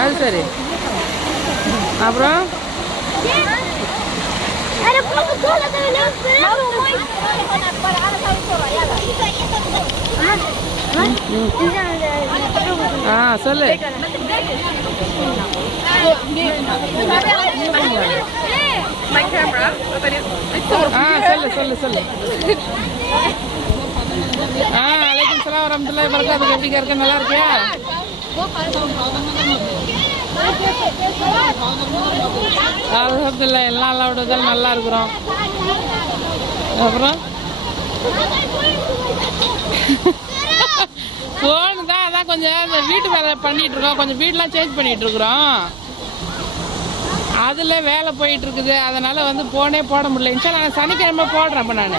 அது சரி. அப்புறம் சொல்லு. சொல்லு சொல்லு சொல்லு. அலைக்கும் சலாம் வரமத்துல்லாஹி வபரகாத்துஹு. எப்படி இருக்க? நல்லா இருக்கியா? அல்ஹம்துலில்லாஹ் எல்லாம் அல்லாஹ்வுடையதால் நல்லா இருக்கிறோம். அப்புறம் ஃபோனு தான், அதான் கொஞ்சம் இந்த வீட்டு வேலை பண்ணிகிட்டு இருக்கோம், கொஞ்சம் வீடெலாம் சேஞ்ச் பண்ணிகிட்டு இருக்கிறோம், அதில் வேலை போயிட்டு இருக்குது. அதனால் வந்து ஃபோனே போட முடியல. இன்ஷால்லா நான் சனிக்கிழமை போடுறேன். இப்போ நான்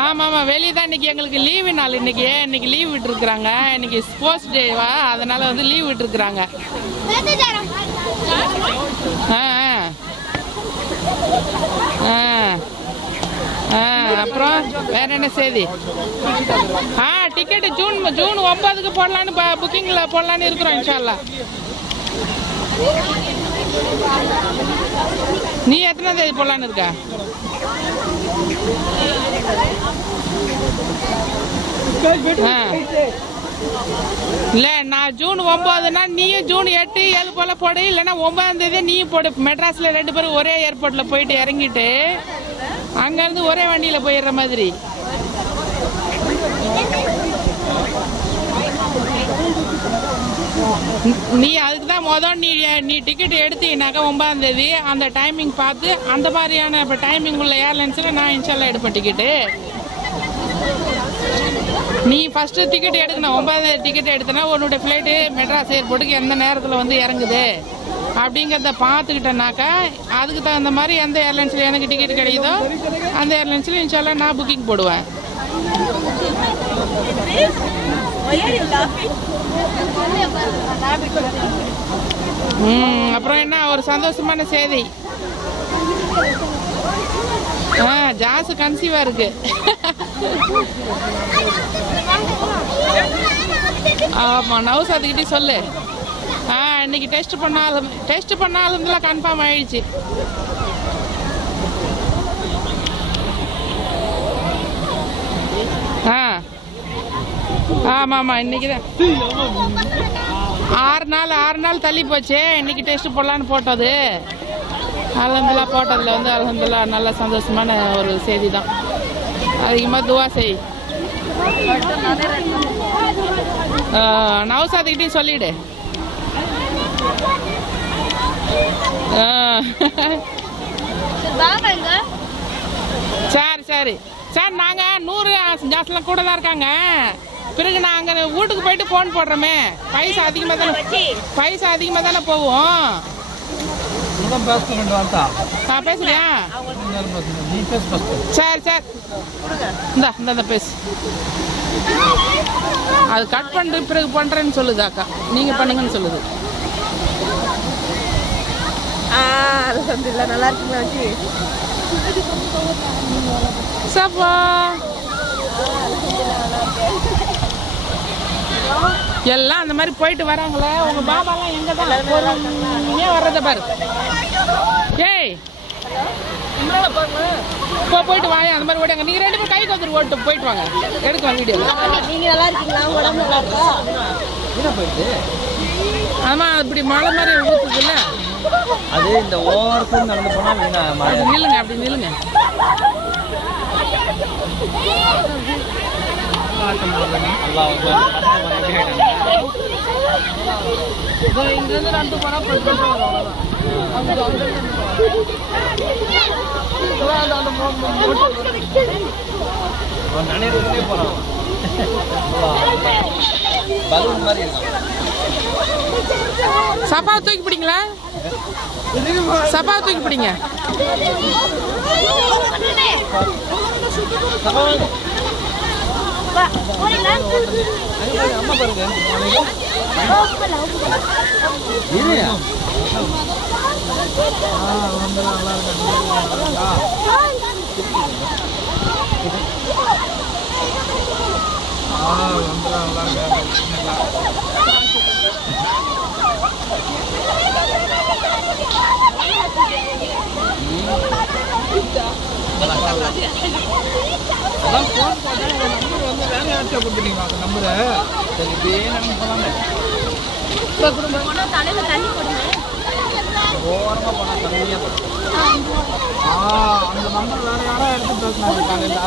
ஆமாம் வெளியே தான். இன்றைக்கி எங்களுக்கு லீவு நாள். இன்றைக்கி லீவ் விட்டுருக்குறாங்க. இன்றைக்கி ஸ்போர்ட்ஸ் டேவா, அதனால் வந்து லீவ் விட்டுருக்குறாங்க. அப்புறம் வேற என்ன செய்தி? டிக்கெட்டு ஜூன் 9க்கு போடலான்னு புக்கிங்கில் போடலான்னு இருக்கிறோம் இன்ஷால்லா. நீ எத்தனை தேதி போடலான்னு இருக்க? இல்லை, நான் ஜூன் 9னா நீயும் ஜூன் 8, 7 போல போடு. இல்லைன்னா 9ஆம் தேதி நீயும் போடு. மெட்ராஸில் 2 பேரும் ஒரே ஏர்போர்ட்டில் போயிட்டு இறங்கிட்டு அங்கேருந்து ஒரே வண்டியில் போயிடுற மாதிரி. நீ அதுக்கு தான் நீ டிக்கெட் எடுத்தீங்கன்னாக்கா 9ஆம் தேதி அந்த டைமிங் பார்த்து அந்த மாதிரியான இப்போ டைமிங் உள்ள ஏர்லைன்ஸில் நான் இன்ஷால்லா எடுப்பேன் டிக்கெட்டு. நீ ஃபஸ்ட்டு டிக்கெட் எடுக்கணும். 9ஆம் தேதி டிக்கெட் எடுத்தனா உன்னுடைய ஃப்ளைட்டு மெட்ராஸ் ஏர்போர்ட்டுக்கு எந்த நேரத்தில் வந்து இறங்குது அப்படிங்கிறத பார்த்துக்கிட்டேனாக்கா அதுக்கு தகுந்த மாதிரி எந்த ஏர்லைன்ஸில் எனக்கு டிக்கெட் கிடைக்குதோ அந்த ஏர்லைன்ஸில் இன்ஷால்லா நான் புக்கிங் போடுவேன். அப்புறம் என்ன ஒரு சந்தோஷமான செய்தி? ஜாஸு கன்சீவாக இருக்கு. ஆமாம், நவுசாத்துக்கிட்டே சொல்லு. இன்னைக்கு டெஸ்ட் பண்ணாலும் கன்ஃபார்ம் ஆயிடுச்சு. ஆமாம் இன்னைக்கு தான் 6 நாள் தள்ளி போச்சு. இன்னைக்கு டெஸ்ட் போடலான்னு போட்டது. அல்ஹம்துலில்லாஹ் போட்டதில் வந்து அல்ஹம்துலில்லாஹ் நல்ல சந்தோஷமான ஒரு செய்தி தான். அதிகமாக துவா செய். நவுசாத்துக்கிட்டே சொல்லிடு. சரி சரி சார், நாங்கள் 100 ஜாஸ்லாம் கூட தான் இருக்காங்க. பிறகு நாங்கள் வீட்டுக்கு போயிட்டு ஃபோன் போடுறோமே. பைசா அதிகமாக தானே போவோம். பேசுறியா? சரி சரி இந்த பேசு. அது கட் பண்ணிட்டு பிறகு பண்ணுறேன்னு சொல்லுது அக்கா. நீங்கள் பண்ணுங்கன்னு சொல்லுது. அல்ஹம்துலில்லாஹ் நல்லா இருக்குங்களா? சப்பா எல்லாம் அந்த மாதிரி போயிட்டு வராங்களே. உங்க பாபாலாம் எங்க தான் ஏன் வர்றத பாரு. ஏய் போயிட்டு வாங்க. அந்த மாதிரி ஓடுங்க. நீங்க 2 பேரும் கை கோத்துட்டு ஓட்டு போயிட்டு வாங்க. எடுக்கலாம் வீடியோ. நீங்க நல்லா இருக்கீங்களா? உடம்பு நல்லா இருக்கா? ஆமா, இப்படி மழை மாதிரி ஊத்துதுல்ல. அது இந்த ஓரத்துல நடந்து போனா நில்லுங்க, அப்படி நில்லுங்க. இங்கிருந்து நடந்து போனா நினைவுலே போறான். பலூன் மாதிரி இருக்கும். சப்பா தூக்கி பிடிங்களா? சப்பா தூக்கி பிடிங்க. அம்மா பாருங்க. அதான் ஃபோன் பண்ண நம்பர் வந்து வேற யார்கிட்ட கொடுத்துட்டீங்க அந்த நம்பரை? சரி இப்படியே நம்ம போகலாமே. தலையில தண்ணி போடுங்க. ஓரமாக போனால் கம்மியாக போகும். அந்த நம்பர் வேற யாரா எடுத்து பேசினாங்க காலையில்.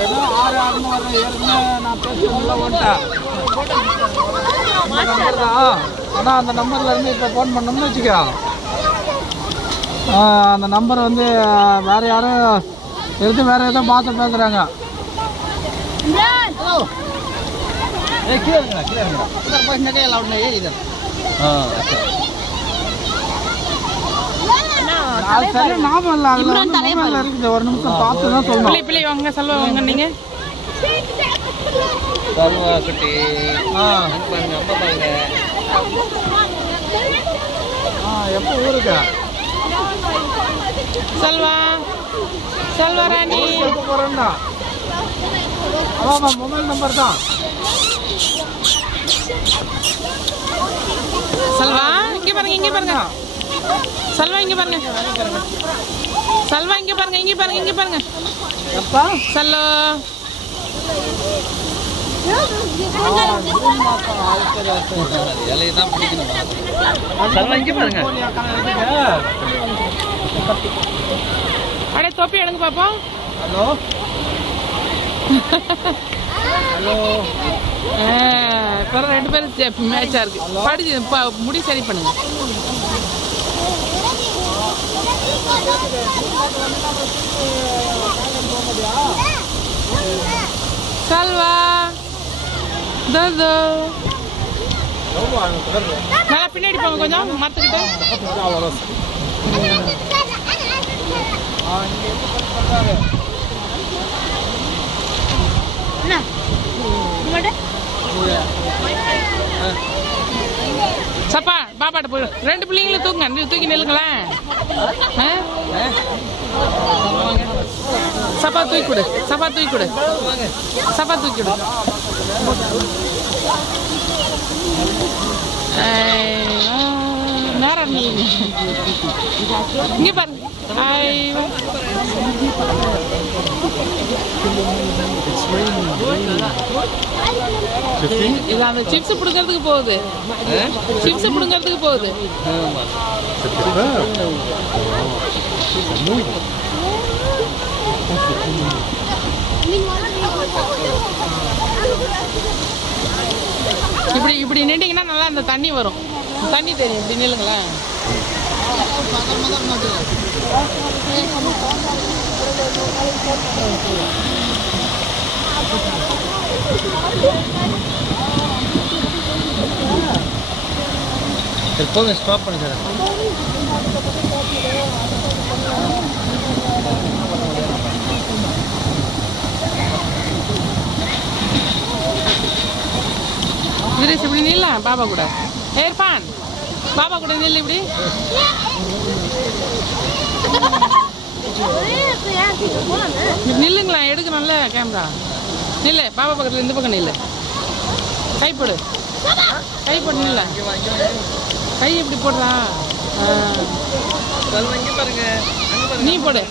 ஏதோ 6 ஏற்கனவே நான் பேசுறதுல ஓட்டேன். இந்த நம்பர் தான். ஆனால் அந்த நம்பர்ல இருந்து இப்போ ஃபோன் பண்ணோம்னு வச்சுக்கோ, அந்த நம்பர் வந்து வேற யாரும் எடுத்து வேற ஏதோ பார்த்து பேசுறாங்க. கீழே இருங்கடா, கீழே இருங்கடா. இதர் போய் நகையை லவுட்ல இதர். அது சரியா ஞாபகம் இல்லை. அதில் வந்து மொபைலில் இருக்குது. ஒரு நிமிஷம் பார்த்து தான் சொல்லணும். பிள்ளை வாங்க செல்வா வாங்க நீங்கள். சல்வா குட்டி. பாருங்க, அம்மா பாருங்க. எப்போ ஊருக்கு செல்வா செல்வா ராணி எப்போ போகிறேன்னா அதான் மொபைல் நம்பர் தான். செல்வா இங்கே பாருங்க, இங்கே பாருங்க. செல்வா இங்கே பாருங்க. செல்வா இங்கே பாருங்க, இங்கே பாருங்க, இங்கே பாருங்க. எப்போ செல்லோ இலையை தான் பிடிக்கணும். சல்வா இங்கே பாருங்க. அப்படியே தொப்பி எடுங்க பாப்போம். Hello hello. இப்போ 2 பேரும் மேட்சாக இருக்கு. படிச்சு முடி சரி பண்ணுங்க. செல்வா தோ நல்லா பின்னாடி போங்க கொஞ்சம் மரத்துக்கிட்ட. சப்பா பாப்பாட்ட போய் 2 பிள்ளைங்களும் தூக்குங்க. நீ தூக்கி நில்லுங்களேன். சப்பா தூக்கி கொடு, சப்பா தூக்கி கொடு, சப்பா தூக்கி கொடு. நேரம் இங்கே பாருங்க. இது அந்த சிப்ஸ் பிடுங்கிறதுக்கு போகுது. சிப்ஸ் பிடுங்கிறதுக்கு போகுது. இப்படி இப்படி நின்றீங்கன்னா நல்லா அந்த தண்ணி வரும். தண்ணி தெரியும். இப்படி நில்லுங்களேன். எப்போதும் ஸ்டாப் பண்ணி சார். கிரீஷ் இப்படி நில்ல பாபா கூட. ஏர்பான் பாபா கூட நில்லு. இப்படி நில்லுங்களா. எடுக்கணும்ல கேமரா. நில்லு பாபா பக்கத்தில் இந்த பக்கம் நில்லு. கை போடு, கை போடு. நில்ல கை எப்படி போடுறா? பாருங்க, நீ போடு.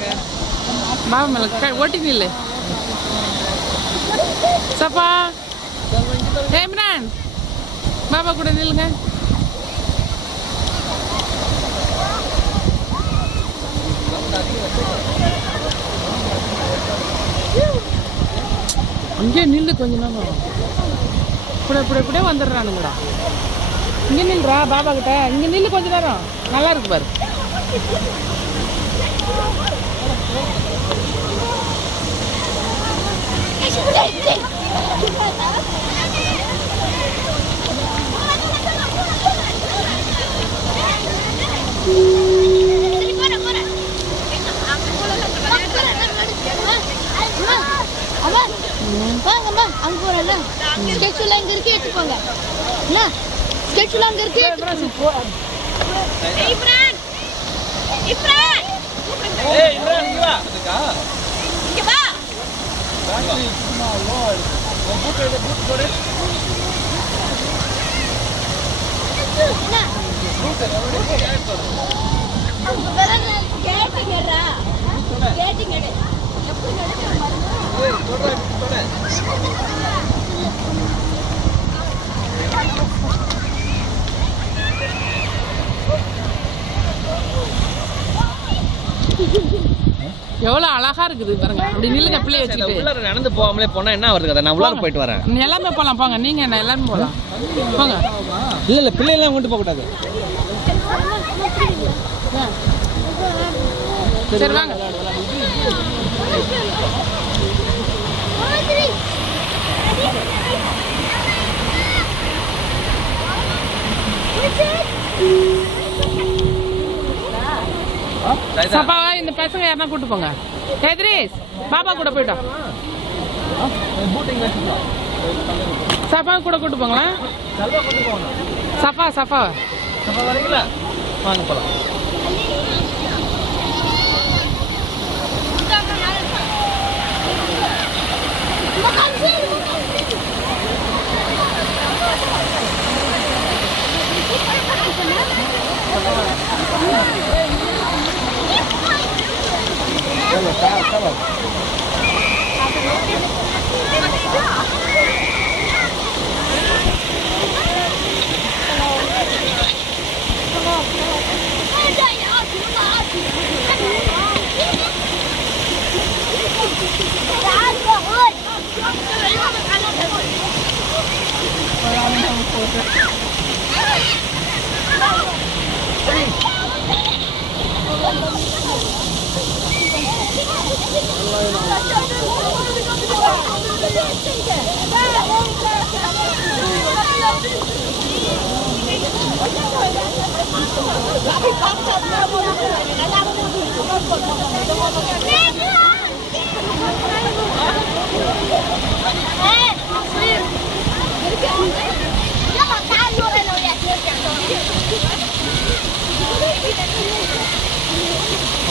பாபா மேல ஒட்டி நில்லு. சப்பா ஹேம்ரான் பாபா கூட நில்லுங்க. அங்கே நில்லு கொஞ்ச நேரம். இப்படியே வந்துடுறானுங்கடா. இங்கே நில்றா பாபா கிட்ட. இங்கே நில்லு கொஞ்ச நேரம். நல்லா இருக்கு பாரு. அங்க போறல ஸ்கெட்ச்ல அங்க இருக்கு எடுத்துக்கோங்க. என்ன ஸ்கெட்ச்ல அங்க இருக்கு. இப்ரான் இப்ரான் ஏய் இம்ரான் இங்க வா. இருக்கா இங்க வா. பேட்டரி சும்மா லோ ஆயிடுச்சு பூட் போடு என்ன? கேட்டுங்கடா. கேட்டுங்கடா. எப்படி நடக்குது பாருங்க. எவ்வளோ அழகா இருக்குது பாருங்க. அப்படி நில்லுங்க பிள்ளைய வச்சுக்கிட்டு. உள்ளார நடந்து போகாமலே போனா என்ன வருது கதை? நான் உள்ளார போயிட்டு வரேன். எல்லாமே போகலாம் போங்க. நீங்க என்ன எல்லாமே போகலாம் போங்க. இல்ல பிள்ளைலாம் கொண்டு போக கூடாது. சரி வாங்க. சபாவா இந்த பசங்க யாருன்னா கூட்டு போங்க. எதிரேஸ் பாபா கூட போயிட்டோம். சபா கூட கூட்டு போங்களா? சஃபா சஃபா வரீங்களா? வாங்க போலாம்.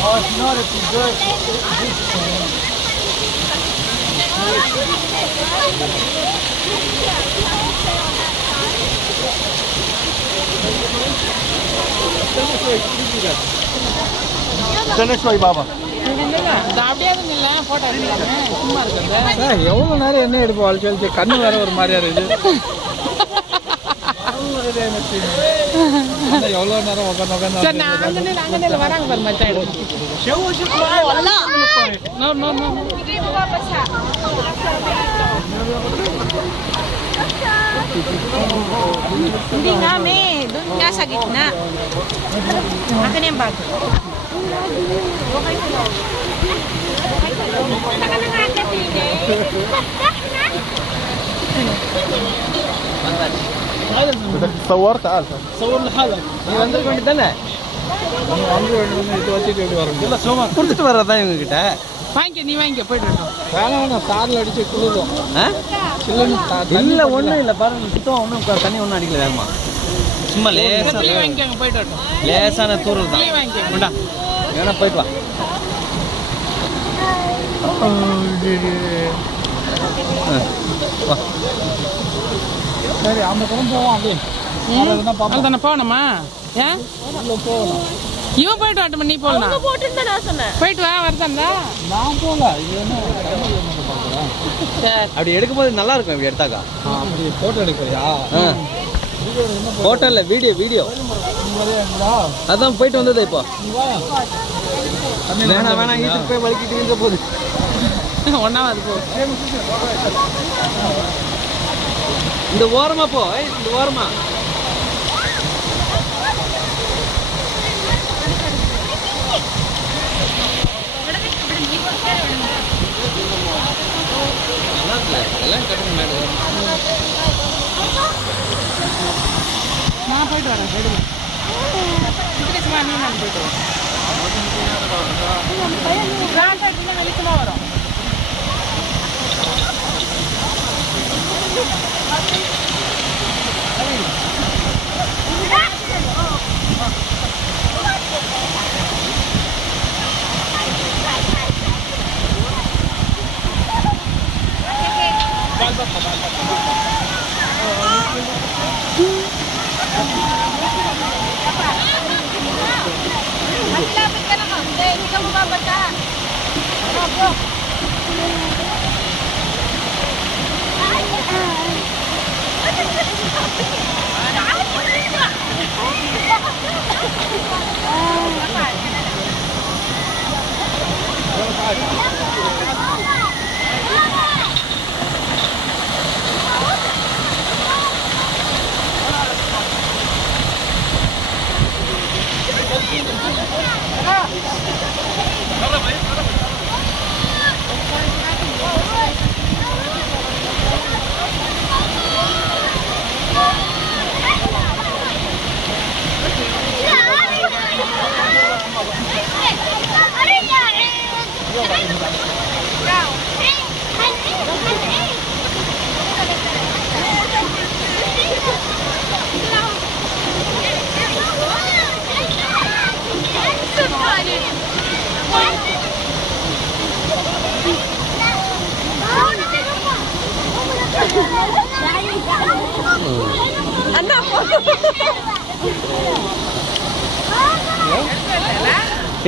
Oh, it's not if you good. Tanishwai Baba. சும்மா இருக்குது. எவ்வளோ நேரம் என்ன எடுப்போம் அழைச்சி கண்ணு வேற ஒரு மாதிரியா இருக்குது. எவ்வளோ நேரம் உட்காந்து சரி நான் அங்கே வராங்க பாரு மச்சான். No no no Hindi nga, me. Doon nga sa gitna. Akin yung bag. بدك تصور تعال صور لحالك. நீ வந்திருக்க வேண்டியதானே? இது வச்சுட்டு எப்படி வரும்? இல்ல சும்மா கொடுத்துட்டு வர்றதான் இவங்க கிட்ட. வாங்கிக்க நீ வாங்கிக்க போயிட்டு வரட்டும். வேணாம் சாரில் அடிச்சு குளிரும். இல்ல ஒண்ணும் இல்ல பாருங்க சுத்தம் ஒண்ணும் தண்ணி ஒண்ணும் அடிக்கல வேகமா. சும்மா லேசா வாங்கிக்கோங்க போயிட்டு வரட்டும். லேசான தூரல் தான். வேண்டா வேணா போயிட்டு வா. வா சரி அந்த பக்கம் போவோம் அப்படியே. தானே போகணுமா? ஏன் இவன் போயிட்டு வரட்டும். நீ போகலாம் போயிட்டு வா வரதாண்டா. நான் போகல. இது என்ன சரி அப்படி எடுக்கும்போது நல்லா இருக்கும் இப்படி எடுத்தாக்கா. அப்படி ஃபோட்டோ எடுக்கிறியா? ஃபோட்டோ இல்லை வீடியோ. அதான் போயிட்டு வந்தது இப்போ. வேணாம் வீட்டுக்கு போய் வலிக்கிட்டு இருக்க போகுது. ஒன்றாவது போ. இந்த ஓரமா போ. இந்த ஓரமா எல்லாம் கட்டணும் மேடம். நான் போயிட்டு வரேன். சும்மா நீ நான் போயிட்டு வரேன். வெளிச்சமாக வரும்.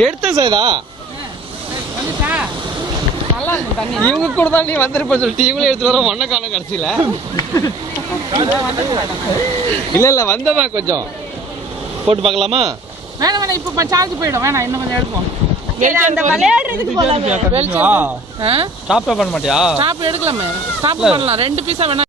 எடுத்த சைதா வந்துச்சா நல்லா இருக்கும் தண்ணி. இவங்க கூட தான் நீ வந்திருப்ப சொல்லிட்டு இவங்களே எடுத்து வர மண்ணை காண கடைசியில. இல்ல வந்ததான் கொஞ்சம் போட்டு பார்க்கலாமா? வேணாம் வேணாம், இப்போ சார்ஜ் போயிடும். வேணாம், இன்னும் கொஞ்சம் எடுப்போம். அந்த விளையாடுறதுக்கு போலாம். ஸ்டாப் பண்ண மாட்டியா? ஸ்டாப் எடுக்கலாமே, ஸ்டாப் பண்ணலாம். 2 பீஸா வேணா